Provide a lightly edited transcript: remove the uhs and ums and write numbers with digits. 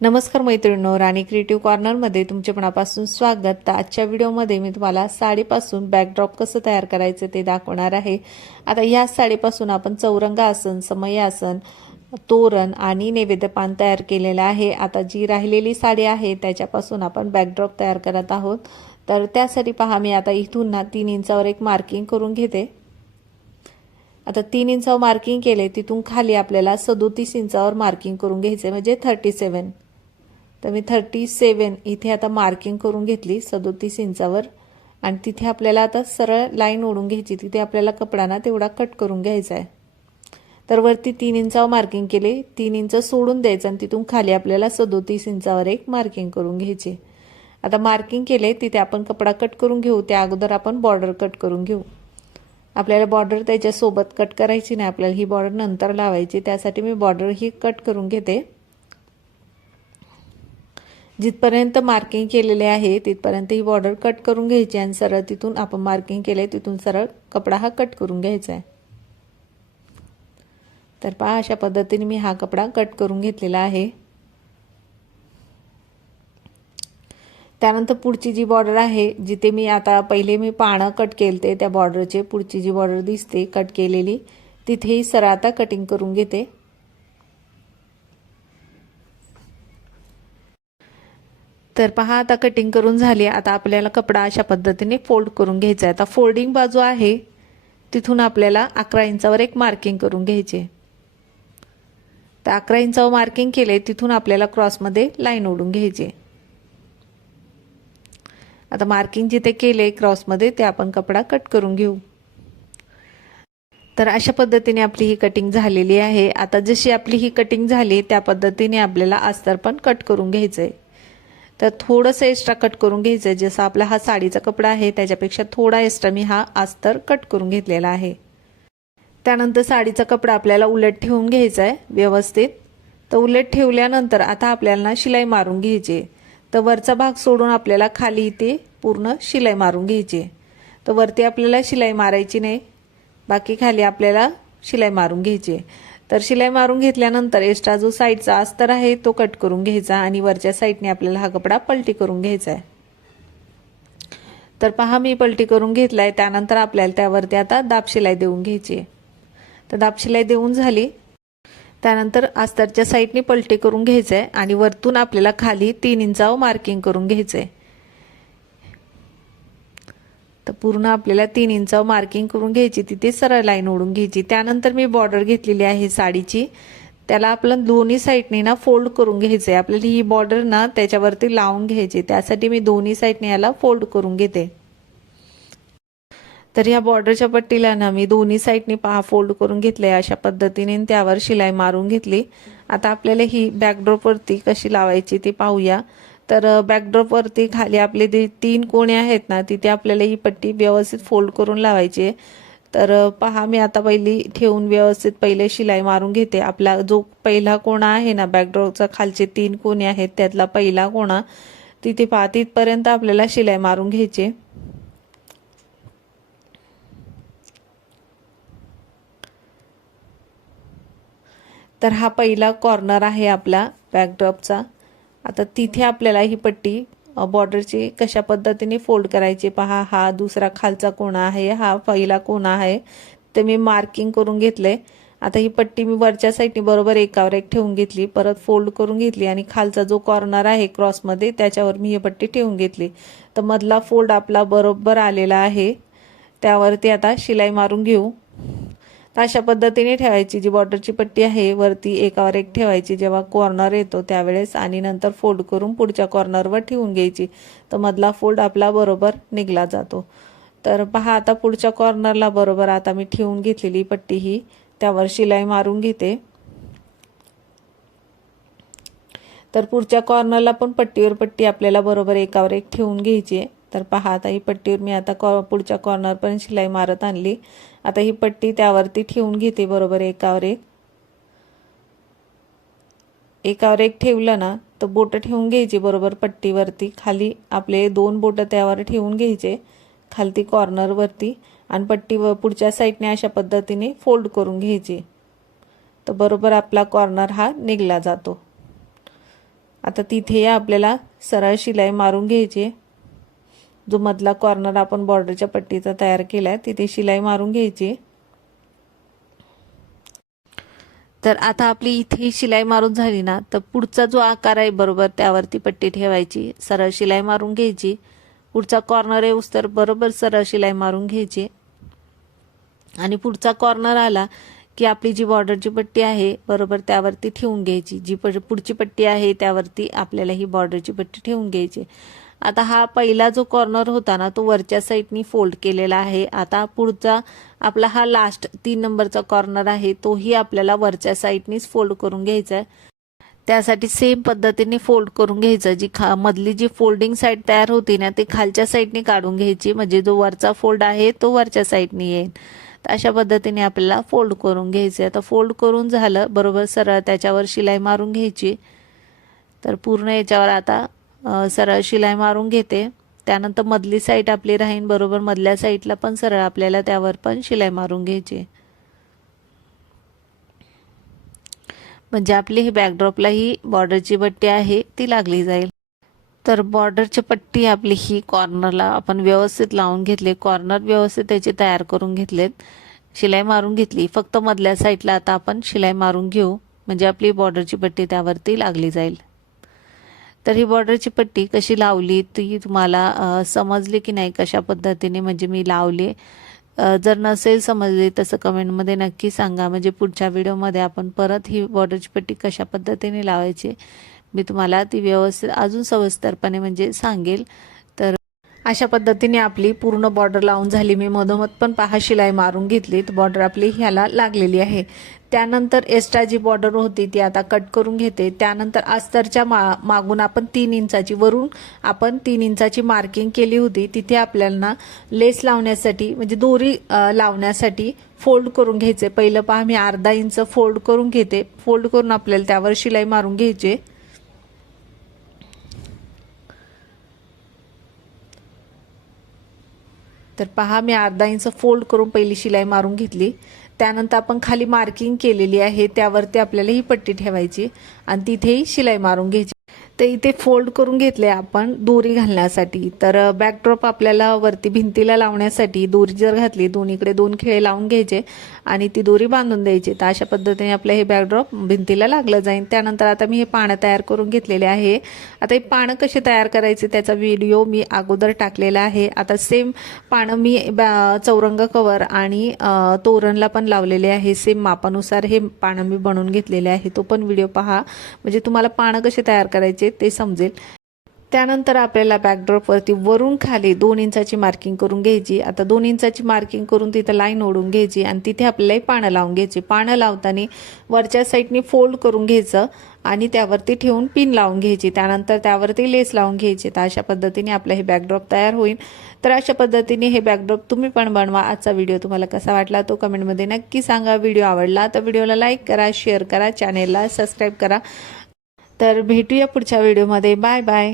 नमस्कार मैत्रिणींनो, राणी क्रिएटिव्ह कॉर्नरमध्ये तुमचे मनापासून स्वागत। तर आजच्या व्हिडिओमध्ये मी तुम्हाला साडीपासून बॅकड्रॉप कसं तयार करायचं ते दाखवणार आहे। आता या साडीपासून आपण चौरंगासन, समयासन, तोरण आणि नैवेद्यपान तयार केलेलं आहे। आता जी राहिलेली साडी आहे त्याच्यापासून आपण बॅकड्रॉप तयार करत आहोत। तर त्यासाठी पहा, मी आता इथून 3 इंचावर एक मार्किंग करून घेते। आता 3 इंचावर मार्किंग केले, तिथून खाली आपल्याला 37 इंचावर मार्किंग करून घ्यायचे, म्हणजे 37। तर मी 37 इथे आता मार्किंग करून घेतली 37 इंचावर, आणि तिथे आपल्याला आता सरळ लाईन ओढून घ्यायची। तिथे आपल्याला कपडा ना तेवढा कट करून घ्यायचा आहे। तर वरती 3 इंचावर मार्किंग केले, 3 इंच सोडून द्यायचं आणि तिथून खाली आपल्याला 37 इंचावर एक मार्किंग करून घ्यायची। आता मार्किंग केले, तिथे आपण कपडा कट करून घेऊ। त्या अगोदर आपण बॉर्डर कट करून घेऊ। आपल्याला बॉर्डर त्याच्यासोबत कट करायची नाही, आपल्याला ही बॉर्डर नंतर लावायची। त्यासाठी मी बॉर्डर ही कट करून घेते। जिथपर्यंत मार्किंग केलेले आहे तिथपर्यंत ही बॉर्डर कट करून घ्यायची आणि सरळ तिथून आपण मार्किंग केले तिथून सरळ कपडा हा कट करून घ्यायचा आहे। तर पहा, अशा पद्धतीने मी हा कपडा कट करून घेतलेला आहे। त्यानंतर पुढची जी बॉर्डर आहे, जिथे मी आता पहिले मी पानं कट केलते त्या बॉर्डरचे पुढची जी बॉर्डर दिसते कट केलेली, तिथेही सरळ आता कटिंग करून घेते। तर पहा, आता कटिंग करून झाली। आता आपल्याला कपडा अशा पद्धतीने फोल्ड करून घ्यायचा आहे। आता फोल्डिंग बाजू आहे तिथून आपल्याला 11 इंचावर एक मार्किंग करून घ्यायचे। तर 11 इंचावर मार्किंग केले, तिथून आपल्याला क्रॉसमध्ये लाईन ओढून घ्यायची। आता मार्किंग जिथे केले क्रॉसमध्ये ते आपण कपडा कट करून घेऊ। तर अशा पद्धतीने आपली ही कटिंग झालेली आहे। आता जशी आपली ही कटिंग झाली त्या पद्धतीने आपल्याला अस्तर पण कट करून घ्यायचंय। तर थोडंसं एक्स्ट्रा कट करून घ्यायचं, जसा आपला हा साडीचा कपडा आहे त्याच्यापेक्षा थोडा एक्स्ट्रा मी हा अस्तर कट करून घेतलेला आहे। त्यानंतर साडीचा कपडा आपल्याला उलट ठेवून घ्यायचा आहे व्यवस्थित। तर उलट ठेवल्यानंतर आता आपल्याला शिलाई मारून घ्यायची। तर वरचा भाग सोडून आपल्याला खाली इथे पूर्ण शिलाई मारून घ्यायची। तर वरती आपल्याला शिलाई मारायची नाही, बाकी खाली आपल्याला शिलाई मारून घ्यायची। तर शिलाई मारून घेतल्यानंतर एक्स्ट्रा जो साईडचा अस्तर आहे तो कट करून घ्यायचा आणि वरच्या साईडने आपल्याला हा कपडा पलटी करून घ्यायचा आहे। तर पहा, मी पलटी करून घेतलाय। त्यानंतर आपल्याला त्यावरती आता दाब शिलाई देऊन घ्यायची। तर दाब शिलाई देऊन झाली, त्यानंतर अस्तरच्या साईडने पलटी करून घ्यायचंय आणि वरतून आपल्याला खाली 3 इंचावर मार्किंग करून घ्यायचंय। तर पूर्ण आपल्याला 3 इंचावर मार्किंग करून घ्यायची, तिथे सरळ लाईन ओढून घ्यायची। त्यानंतर मी बॉर्डर घेतलेली आहे साडीची, त्याला आपण दोन्ही साईडने ना फोल्ड करून घ्यायचंय। आपल्याला ही बॉर्डर ना त्याच्यावरती लावून घ्यायची, त्यासाठी मी दोन्ही साईडने याला फोल्ड करून घेते। तर या बॉर्डरच्या पट्टीला ना मी दोन्ही साईडने पहा फोल्ड करून घेतले अशा पद्धतीने, त्यावर शिलाई मारून घेतली। आता आपल्याला ही बॅकड्रॉप वरती कशी लावायची ते पाहूया। तर बॅकड्रॉप वरती खाली आपले जे 3 कोणे आहेत ना तिथे आपल्याला ही पट्टी व्यवस्थित फोल्ड करून लावायची। तर पहा, मी आता पहिली ठेवून व्यवस्थित पहिले शिलाई मारून घेते। आपला जो पहिला कोणा आहे ना बॅकड्रॉपचा, खालचे 3 कोणे आहेत त्यातला पहिला कोणा, तिथे पहा तिथपर्यंत आपल्याला शिलाई मारून घ्यायची। तर हा पहिला कॉर्नर आहे आपला बॅकड्रॉपचा। आता तिथे आपल्याला ही पट्टी बॉर्डरची कशा पद्धतीने फोल्ड करायची पहा। हा दुसरा खालचा कोणा आहे, हा पहिला कोणा आहे, ते मी मार्किंग करून घेतले। आता ही पट्टी मी वरच्या साईडने बरोबर एकावर एक ठेवून घेतली, परत फोल्ड करून घेतली आणि खालचा जो कॉर्नर आहे क्रॉसमध्ये त्याच्यावर मी ही पट्टी ठेवून घेतली। तर मधला फोल्ड आपला बरोबर आलेला आहे, त्यावरती आता शिलाई मारून घेऊ। तर अशा पद्धतीने ठेवायची, जी बॉर्डरची पट्टी आहे वरती एकावर एक ठेवायची जेव्हा कॉर्नर येतो त्यावेळेस, आणि नंतर फोल्ड करून पुढच्या कॉर्नरवर ठेवून घ्यायची। तर मधला फोल्ड आपला बरोबर निघला जातो। तर पहा, आता पुढच्या कॉर्नरला बरोबर आता मी ठेवून घेतलेली पट्टी ही त्यावर शिलाई मारून घेते। तर पुढच्या कॉर्नरला पण पट्टीवर पट्टी आपल्याला बरोबर एकावर एक ठेवून घ्यायची। तर पहा, आता ही पट्टीवर मी आता पुढच्या कॉर्नर पण शिलाई मारत आणली। आता ही पट्टी त्यावरती ठेवून घेते बरोबर एकावर एक। एकावर एक ठेवलं ना तर बोटं ठेवून घ्यायची बरोबर पट्टीवरती, खाली आपले 2 बोटं त्यावर ठेवून घ्यायचे खालती कॉर्नरवरती, आणि पट्टी पुढच्या साईडने अशा पद्धतीने फोल्ड करून घ्यायची। तर बरोबर आपला कॉर्नर हा निघला जातो। आता तिथे आपल्याला सरळ शिलाई मारून घ्यायची। जो मधला कॉर्नर आपण बॉर्डरच्या पट्टीचा तयार केलाय तिथे शिलाई मारून घ्यायची। तर आता आपली इथे शिलाई मारून झाली ना, तर पुढचा जो आकार आहे बरोबर त्यावरती पट्टी ठेवायची, सरळ शिलाई मारून घ्यायची। पुढचा कॉर्नर आहे तर बरोबर सरळ शिलाई मारून घ्यायची आणि पुढचा कॉर्नर आला की आपली जी बॉर्डरची पट्टी आहे बरोबर त्यावरती ठेवून घ्यायची। जी पुढची पट्टी आहे त्यावरती आपल्याला ही बॉर्डरची पट्टी ठेवून घ्यायची। आता हा पहिला जो कॉर्नर होता ना तो वरच्या साईडनी फोल्ड केलेला आहे। आता पुढचा आपला हा लास्ट 3 नंबरचा कॉर्नर आहे तोही आपल्याला वरच्या साईडनीच फोल्ड करून घ्यायचा आहे। त्यासाठी सेम पद्धतीने फोल्ड करून घ्यायचं। जी मधली जी फोल्डिंग साईड तयार होती ना ती खालच्या साईडने काढून घ्यायची, म्हणजे जो वरचा फोल्ड आहे तो वरच्या साईडने येईल। तर अशा पद्धतीने आपल्याला फोल्ड करून घ्यायचे। आता फोल्ड करून झालं बरोबर सरळ त्याच्यावर शिलाई मारून घ्यायची। तर पूर्ण याच्यावर आता सरळ शिलाई मारून घेते। त्यानंतर मधली साईड आपली राहीन बरोबर मधल्या साईडला पण सरळ आपल्याला त्यावर पण शिलाई मारून घ्यायची, म्हणजे आपली ही बॅकड्रॉपला ही बॉर्डरची पट्टी आहे ती लागली जाईल। तर बॉर्डरची पट्टी आपली ही कॉर्नरला आपण व्यवस्थित लावून घेतले, कॉर्नर व्यवस्थित त्याचे तयार करून घेतलेत, शिलाई मारून घेतली। फक्त मधल्या साईडला आता आपण शिलाई मारून घेऊ, म्हणजे आपली बॉर्डरची पट्टी त्यावरती लागली जाईल। तर ही बॉर्डरची पट्टी कशी लावली ती तुम्हाला समजली की नाही, कशा पद्धतीने म्हणजे मी लावली। जर नसेल समजले तसं कमेंटमध्ये नक्की सांगा, म्हणजे पुढच्या व्हिडिओमध्ये आपण परत ही बॉर्डरची पट्टी कशा पद्धतीने लावायची मी तुम्हाला ती व्यवस्थित अजून सविस्तरपणे म्हणजे सांगेल। तर अशा पद्धतीने आपली पूर्ण बॉर्डर लावून झाली। मी मधोमध पण पहा शिलाई मारून घेतली, तर बॉर्डर आपली ह्याला लागलेली आहे। त्यानंतर एक्स्ट्रा जी बॉर्डर होती ती आता कट करून घेते। त्यानंतर अस्तरच्या मागून आपण 3 इंचाची, वरून आपण 3 इंचाची मार्किंग केली होती, तिथे आपल्याला लेस लावण्यासाठी म्हणजे दोरी लावण्यासाठी फोल्ड करून घ्यायचे। पहिलं पहा मी अर्धा इंच फोल्ड करून घेते। फोल्ड करून आपल्याला त्यावर शिलाई मारून घ्यायची। तर पहा मी अर्धा इंच फोल्ड करून पहिली शिलाई मारून घेतली। त्यानंतर आपण खाली मार्किंग केलेली आहे त्यावरती आपल्याला ही पट्टी ठेवायची आणि तिथेही शिलाई मारून घ्यायची। तर इथे फोल्ड करून घेतले आपण दोरी घालण्यासाठी। तर बॅकड्रॉप आपल्याला वरती भिंतीला लावण्यासाठी दोरी जर घातली, दोन्हीकडे 2 खिळे लावून घ्यायचे आणि ती दोरी बांधून द्यायची। तर अशा पद्धतीने आपलं हे बॅकड्रॉप भिंतीला लागलं जाईल। त्यानंतर आता मी हे पानं तयार करून घेतलेले आहे। आता हे पानं कसे तयार करायचे त्याचा व्हिडिओ मी अगोदर टाकलेला आहे। आता सेम पानं मी चौरंग कवर आणि तोरणला पण लावलेले आहे। सेम मापानुसार हे पानं मी बनवून घेतलेले आहे, तो पण व्हिडिओ पहा, म्हणजे तुम्हाला पानं कसे तयार करायचे ते समजेल। त्यानंतर आपल्याला बॅकड्रॉपवरती वरून खाली 2 इंचाची मार्किंग करून घ्यायची। आता 2 इंचाची मार्किंग करून तिथं लाईन ओढून घ्यायची आणि तिथे आपल्याला पानं लावून घ्यायची। पानं लावताना वरच्या साईडने फोल्ड करून घ्यायचं आणि त्यावरती ठेवून पिन लावून घ्यायची। त्यानंतर त्यावरती लेस लावून घ्यायची। तर अशा पद्धतीने आपलं हे बॅकड्रॉप तयार होईल। तर अशा पद्धतीने हे बॅकड्रॉप तुम्ही पण बनवा। आजचा व्हिडिओ तुम्हाला कसा वाटला तो कमेंटमध्ये नक्की सांगा। व्हिडिओ आवडला तर व्हिडिओला लाईक करा, शेअर करा, चॅनेलला सबस्क्राईब करा। तर भेटूया पुढच्या व्हिडिओमध्ये। Bye bye.